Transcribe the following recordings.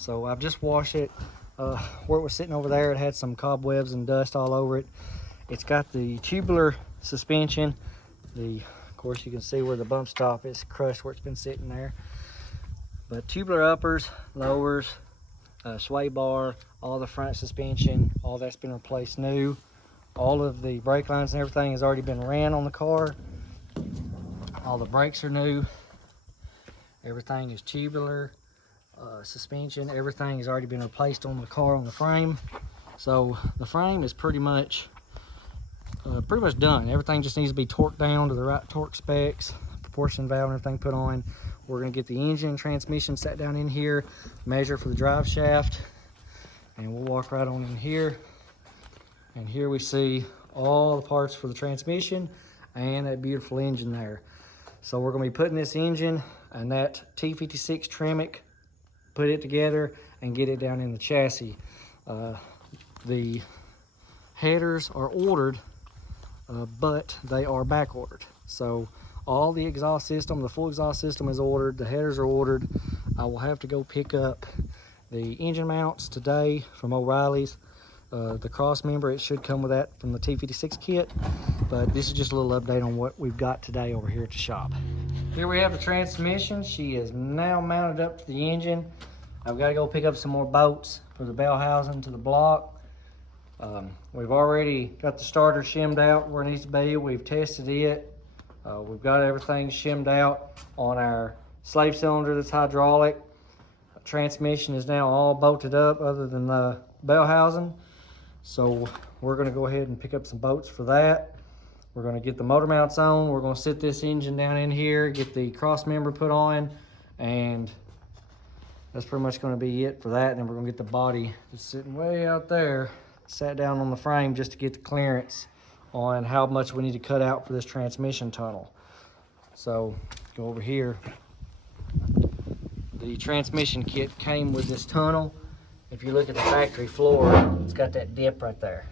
So I've just washed it. Where it was sitting over there, it had some cobwebs and dust all over it. It's got the tubular suspension. Of course, you can see where the bump stop is crushed where it's been sitting there. But tubular uppers, lowers, sway bar, all the front suspension, all that's been replaced new. All of the brake lines and everything has already been ran on the car. All the brakes are new. Everything is tubular. Suspension, everything has already been replaced on the car on the frame. So the frame is pretty much done. Everything just needs to be torqued down to the right torque specs, proportion valve and everything put on. We're going to get the engine and transmission sat down in here, measure for the drive shaft, and we'll walk right on in here. And here we see all the parts for the transmission and that beautiful engine there. So we're going to be putting this engine and that T56 Tremec, put it together and get it down in the chassis. The headers are ordered, but they are back ordered. So all the exhaust system, the full exhaust system is ordered, the headers are ordered. I will have to go pick up the engine mounts today from O'Reilly's. The cross member, it should come with that from the T56 kit, but this is just a little update on what we've got today over here at the shop. Here we have the transmission. She is now mounted up to the engine. I've got to go pick up some more bolts for the bell housing to the block. We've already got the starter shimmed out where it needs to be. We've tested it. We've got everything shimmed out on our slave cylinder that's hydraulic. Transmission is now all bolted up other than the bell housing. So we're going to go ahead and pick up some bolts for that. We're going to get the motor mounts on. We're going to sit this engine down in here, get the cross member put on, and that's pretty much going to be it for that. And then we're going to get the body just sitting way out there, sat down on the frame just to get the clearance on how much we need to cut out for this transmission tunnel. So go over here. The transmission kit came with this tunnel. If you look at the factory floor, it's got that dip right there.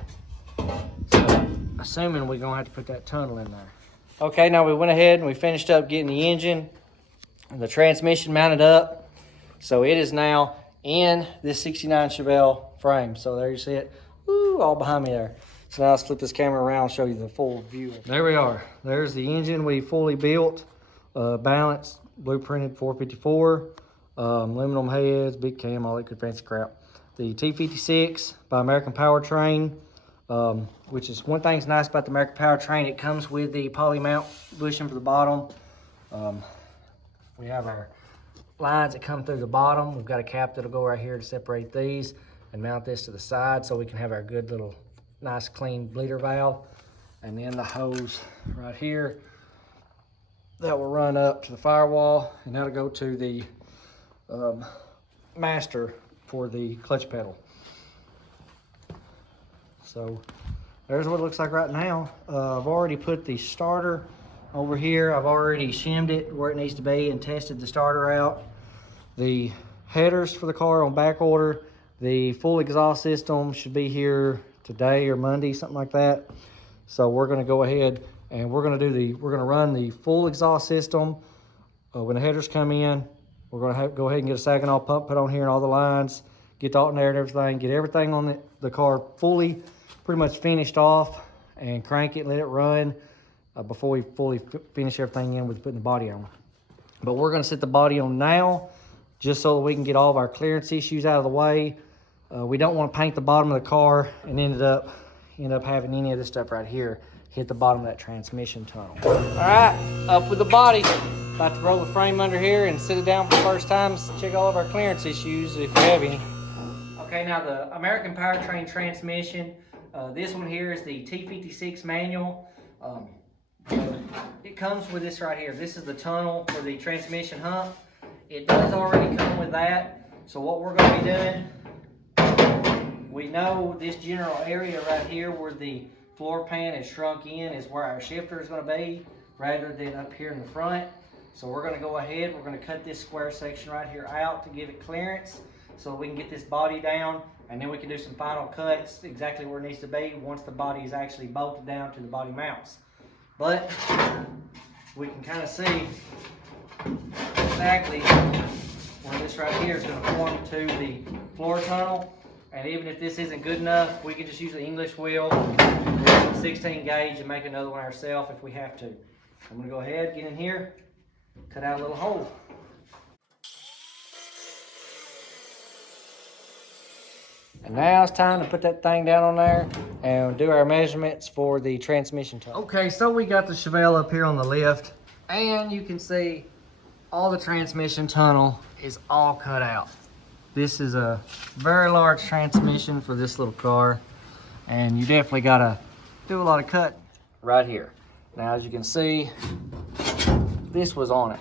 So assuming we're gonna have to put that tunnel in there. Okay, now we went ahead and we finished up getting the engine and the transmission mounted up. So it is now in this 69 Chevelle frame. So there you see it, woo, all behind me there. So now let's flip this camera around and show you the full view. There we are. There's the engine we fully built, balanced, blueprinted 454, aluminum heads, big cam, all that good fancy crap. The T56 by American Powertrain, which is one thing's nice about the American Powertrain, it comes with the poly mount bushing for the bottom. We have our lines that come through the bottom. We've got a cap that'll go right here to separate these and mount this to the side so we can have our good little nice clean bleeder valve. And then the hose right here that will run up to the firewall, and that'll go to the master for the clutch pedal. So there's what it looks like right now. I've already put the starter over here. I've already shimmed it where it needs to be and tested the starter out. The headers for the car on back order. The full exhaust system should be here today or Monday, something like that. So we're going to go ahead and we're going to run the full exhaust system. When the headers come in, we're going to go ahead and get a Saginaw pump put on here and all the lines, get the alternator and everything, get everything on the car fully, pretty much finished off, and crank it, let it run before we fully finish everything in with putting the body on. But we're going to set the body on now, just so that we can get all of our clearance issues out of the way. We don't want to paint the bottom of the car and end up having any of this stuff right here hit the bottom of that transmission tunnel. All right, up with the body. About to roll the frame under here and sit it down for the first time. Check all of our clearance issues if we have any. Okay, now the American Powertrain transmission. This one here is the T56 manual. It comes with this right here. This is the tunnel for the transmission hump. It does already come with that. So what we're going to be doing, we know this general area right here where the floor pan is shrunk in is where our shifter is going to be rather than up here in the front. So we're going to go ahead, we're going to cut this square section right here out to give it clearance so we can get this body down, and then we can do some final cuts exactly where it needs to be once the body is actually bolted down to the body mounts. But we can kind of see exactly And this right here is going to form to the floor tunnel. And even if this isn't good enough, we can just use the English wheel, 16 gauge, and make another one ourselves if we have to. I'm going to go ahead, get in here, cut out a little hole. And now it's time to put that thing down on there and do our measurements for the transmission tunnel. Okay, so we got the Chevelle up here on the lift, and you can see all the transmission tunnel is all cut out. This is a very large transmission for this little car, and you definitely gotta do a lot of cutting right here. Now, as you can see, this was on it,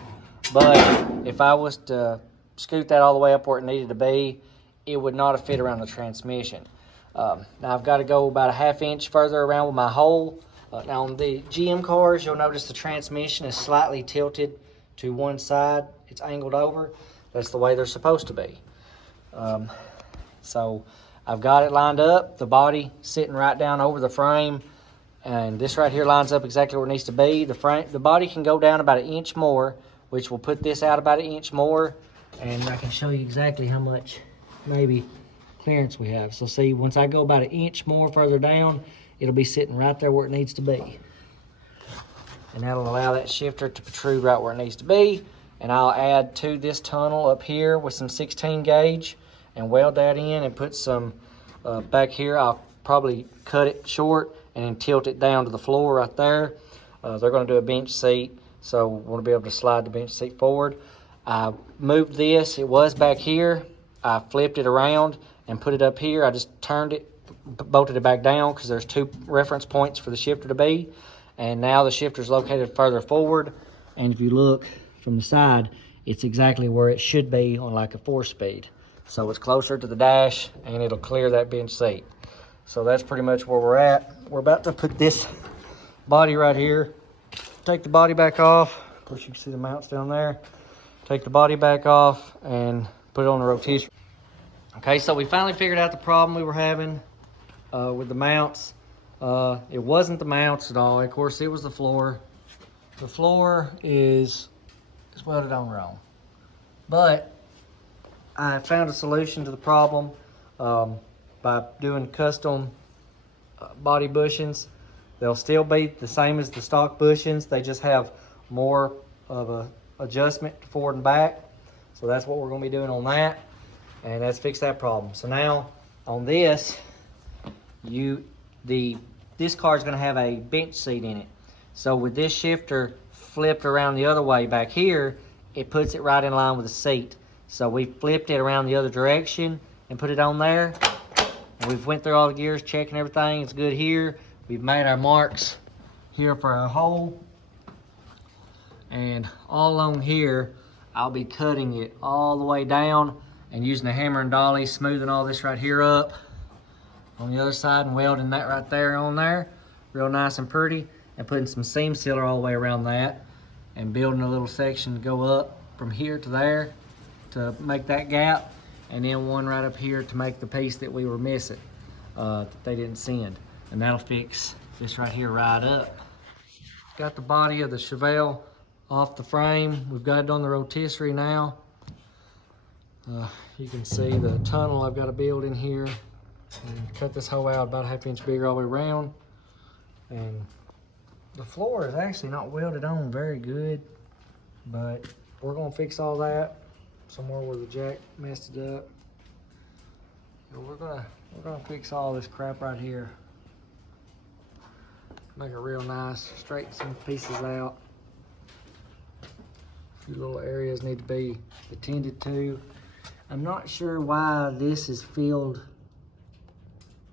but if I was to scoot that all the way up where it needed to be, it would not have fit around the transmission. Now I've got to go about a ½ inch further around with my hole. Now on the GM cars, you'll notice the transmission is slightly tilted to one side. It's angled over. That's the way they're supposed to be. So I've got it lined up, the body sitting right down over the frame, and this right here lines up exactly where it needs to be. The body can go down about 1 inch more, which will put this out about 1 inch more, and I can show you exactly how much maybe clearance we have. So see, once I go about 1 inch more further down, it'll be sitting right there where it needs to be. And that'll allow that shifter to protrude right where it needs to be. And I'll add to this tunnel up here with some 16 gauge and weld that in and put some back here. I'll probably cut it short and then tilt it down to the floor right there. They're going to do a bench seat, so we want to be able to slide the bench seat forward. I moved this. It was back here. I flipped it around and put it up here. I just turned it, bolted it back down because there's 2 reference points for the shifter to be. And now the shifter is located further forward. And if you look from the side, it's exactly where it should be on like a 4-speed. So it's closer to the dash and it'll clear that bench seat. So that's pretty much where we're at. We're about to put this body right here. Take the body back off. Of course, you can see the mounts down there. Take the body back off and put it on the rotisserie. Okay, so we finally figured out the problem we were having with the mounts. It wasn't the mounts at all. Of course, it was the floor. The floor is welded on wrong. But I found a solution to the problem by doing custom body bushings. They'll still be the same as the stock bushings. They just have more of a adjustment forward and back. So that's what we're going to be doing on that, and that's fixed that problem. So now on this, this car is going to have a bench seat in it. So with this shifter flipped around the other way back here, it puts it right in line with the seat. So we flipped it around the other direction and put it on there. And we've went through all the gears, checking everything. It's good here. We've made our marks here for our hole. And all along here, I'll be cutting it all the way down and using a hammer and dolly, smoothing all this right here up on the other side and welding that right there on there, real nice and pretty, and putting some seam sealer all the way around that and building a little section to go up from here to there to make that gap, and then one right up here to make the piece that we were missing that they didn't send, and that'll fix this right here right up. Got the body of the Chevelle off the frame. We've got it on the rotisserie now. You can see the tunnel I've got to build in here and cut this hole out about a ½ inch bigger all the way around. And the floor is actually not welded on very good, but we're gonna fix all that somewhere where the jack messed it up. And we're gonna fix all this crap right here. Make it real nice, straighten some pieces out. A few little areas need to be attended to. I'm not sure why this is filled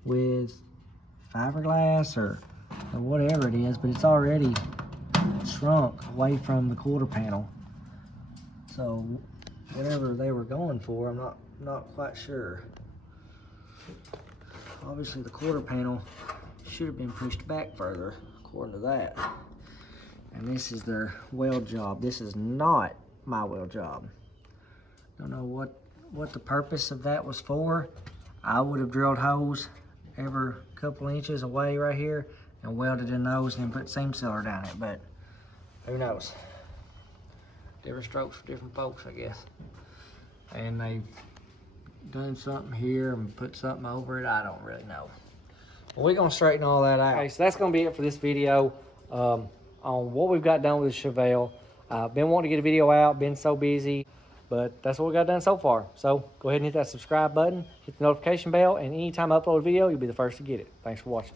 with fiberglass or whatever it is, but it's already shrunk away from the quarter panel. So whatever they were going for, I'm not quite sure. Obviously the quarter panel should have been pushed back further according to that. And this is their weld job. This is not my weld job. Don't know what the purpose of that was for. I would have drilled holes every couple inches away right here and welded in those and then put seam sealer down it, but who knows? Different strokes for different folks, I guess. and they've done something here and put something over it. I don't really know. But we're gonna straighten all that out. Okay, so that's gonna be it for this video on what we've got done with the Chevelle. Been wanting to get a video out, been so busy, but that's what we got done so far. So go ahead and hit that subscribe button, hit the notification bell, and anytime I upload a video, you'll be the first to get it. Thanks for watching.